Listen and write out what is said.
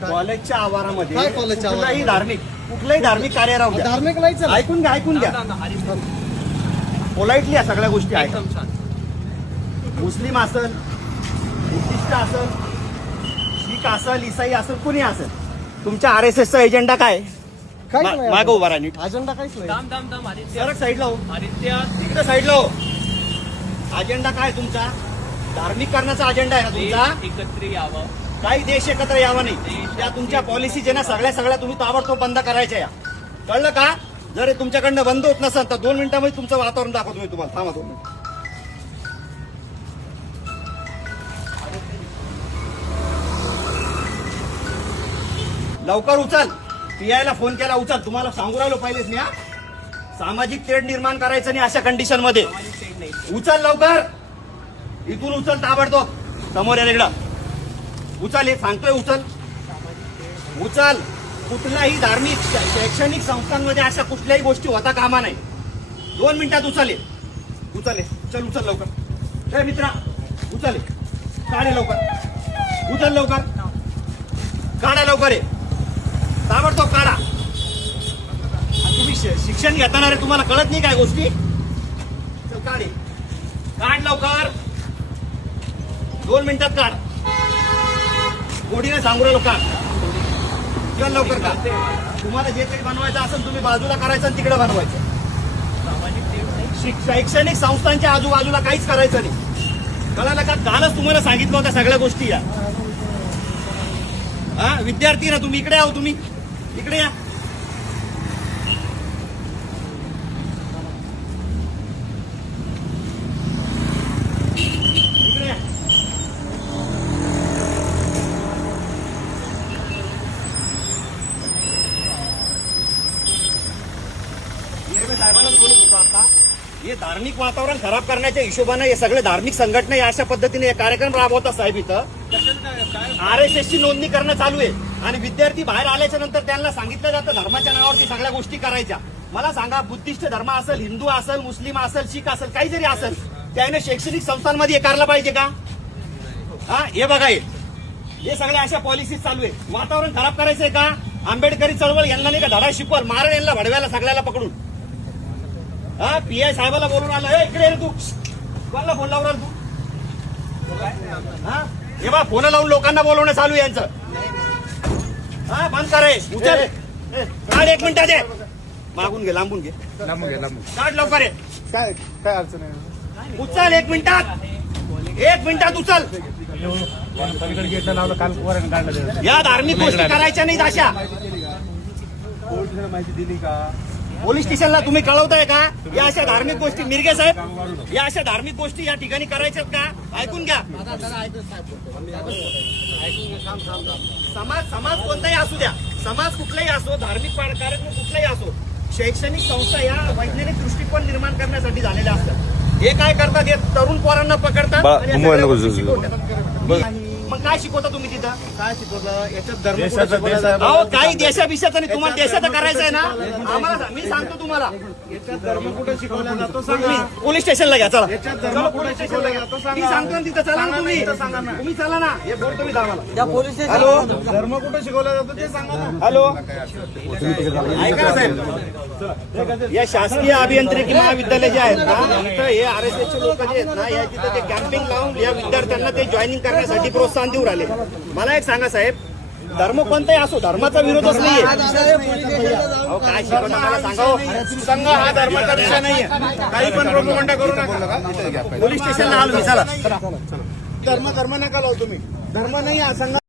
कॉलेजच्या आवारामध्ये काय कॉलेजच्या कुठलाही? धार्मिक कुठलंही धार्मिक कार्य राहू द्या. धार्मिक नाही चला ऐकून घ्या ऐकून घ्या. पोलाइटली या सगळ्या गोष्टी ऐका मुस्लिम असल बुद्धिस्ट असल शीख असल इसाई असल कुणी असल तुमच्या आर एस एसचा एजेंडा काय? काय मा- नाही. मागं उभा राहा नीट. अजेंडा काहीच नाही. आदित्य. सरक साईडला हो. आदित्य. तिकडे साईडला हो. अजेंडा काय तुमचा? धार्मिक करण्याचा अजेंडा आहे ना तुमचा? देश एकत्र यावं. काही देश एकत्र यावा नाही. त्या तुमच्या पॉलिसी जे ना सगळ्या सगळ्या तुम्ही ताबडतोब बंद करायच्या या. कळलं का? जर तुमच्याकडनं बंद होत नसेल तर दोन मिनिटांमध्ये तुमचं वातावरण दाखवतो मी तुम्हाला. थांबा दोन लवकर उचल. पीआयला फोन केला उचल. तुम्हाला सांगू राहिलो पहिलेच मी सामाजिक तेढ निर्माण करायचं नाही अशा कंडिशनमध्ये. उचल लवकर. इथून उचल ताबडतोब. समोर या इकडं. उचल हे सांगतोय उचल. उचल. कुठल्याही धार्मिक शैक्षणिक संस्थांमध्ये अशा कुठल्याही गोष्टी होता कामा नाही दोन मिनिटात उचल हे. उचल हे. चल उचल लवकर. ए मित्रा उचल हे. लवकर. उचल लवकर. काढा लवकर आहे ताबडतोब काढा. तुम्ही शिक्षण घेताना रे तुम्हाला कळत नाही काय गोष्टी? चल काढ काढ लवकर. दोन मिनिटात काढ. गोडीने सांगू राहिलो किंवा लवकर का? तुम्हाला जे काही बनवायचं असेल तुम्ही बाजूला करायचं आणि तिकडे बनवायचं. शैक्षणिक संस्थांच्या आजूबाजूला काहीच करायचं नाही. कळालं का? कालच तुम्हाला सांगितलं होतं सगळ्या गोष्टी या. हा विद्यार्थी ना तुम्ही इकडे आहो तुम्ही. इकडे या इकडे या हिरवे साहेबांनाच बोलत होतो आता हे धार्मिक वातावरण खराब करण्याच्या हिशोबानं हे सगळे धार्मिक संघटना या अशा पद्धतीने हे कार्यक्रम राबवतात साहेब इथं. आर एस एस ची नोंदणी करणं चालू आहे. आणि विद्यार्थी बाहेर आल्याच्यानंतर त्यांना सांगितलं जातं धर्माच्या नावावरती सगळ्या गोष्टी करायच्या. मला सांगा बुद्धिस्ट धर्म असेल हिंदू असेल मुस्लिम असेल शीख असेल काही जरी असेल त्याने शैक्षणिक संस्थांमध्ये हे करायला पाहिजे का? हा हे बघा हे. सगळ्या अशा पॉलिसीज चालू आहे वातावरण खराब करायचंय का? आंबेडकरी चळवळ यांना नाही का धडा शिकवल? मारण यांना भडव्याला सगळ्याला पकडून. हा पी आय साहेबाला बोलून आला. "ए, इकडे तू. कोणाला फोन लावून राहिला तू? हा? हे बा फोन लावून लोकांना बोलवणं चालू यांचं. हा बंद करे उचल. काढ एक मिनिटात ये. मागून घे लांबून घे. लांबून घे लांबून काढ लवकर काय काय अडचण आहे? उचल एक मिनिटात. एक मिनिटात उचल. या धार्मिक गोष्टी करायच्या नाहीत अशा. माहिती दिली का? पोलीस स्टेशनला तुम्ही कळवताय का? या अशा धार्मिक गोष्टी मिरगे साहेब या अशा धार्मिक गोष्टी या ठिकाणी करायच्यात का? ऐकून घ्या. समाज समाज कोणताही असू द्या. समाज कुठलाही असो धार्मिक कार्यक्रम कुठलाही असो शैक्षणिक संस्था या वैज्ञानिक दृष्टिकोन निर्माण करण्यासाठी झालेल्या असतात. हे काय करतात? हे तरुण पोरांना पकडतात मग काय शिकवता तुम्ही तिथं? काय शिकवलं याच्यात धर्म देशाचं- शिकवलं देशाचं- जातं? अहो काही देशाभिषेचं नाही तुम्हाला देशाचं करायचं आहे ना? आम्हाला सा- मी सांगतो तुम्हाला. याच्यात धर्म कुठं शिकवला जातो? सांगा. तुम्ही पोलीस स्टेशनला घ्या चला. याच्यात धर्म कुठं शिकवला जातो? मी सांगा सांगतो ना तिथं चला ना तुम्ही. इथं सांगा ना. तुम्ही चला ना. हे बोल तुम्ही. हॅलो? धर्म कुठं शिकवला जातो ते सांगा ना. हॅलो? ऐका ना साहेब. या शासकीय अभियांत्रिकी महाविद्यालय जे आहेत ना इथं हे आर एस एसचे लोक जे आहेत ना या तिथं ते कॅम्पिंग लावून या विद्यार्थ्यांना ते जॉईनिंग करण्यासाठी प्रोत्साहन देऊ राहिले. मला एक सांगा साहेब धर्म कोणताही असो धर्माचा विरोधच नाहीये. अहो काय शिकवता मला सांगा हो. संघ हा धर्माचा विषय नाहीये. काही पण प्रोपगंडा करू नका. पोलीस स्टेशनला आलो मी चला. धर्म धर्म नका लावू तुम्ही. धर्म नाही हा संघ.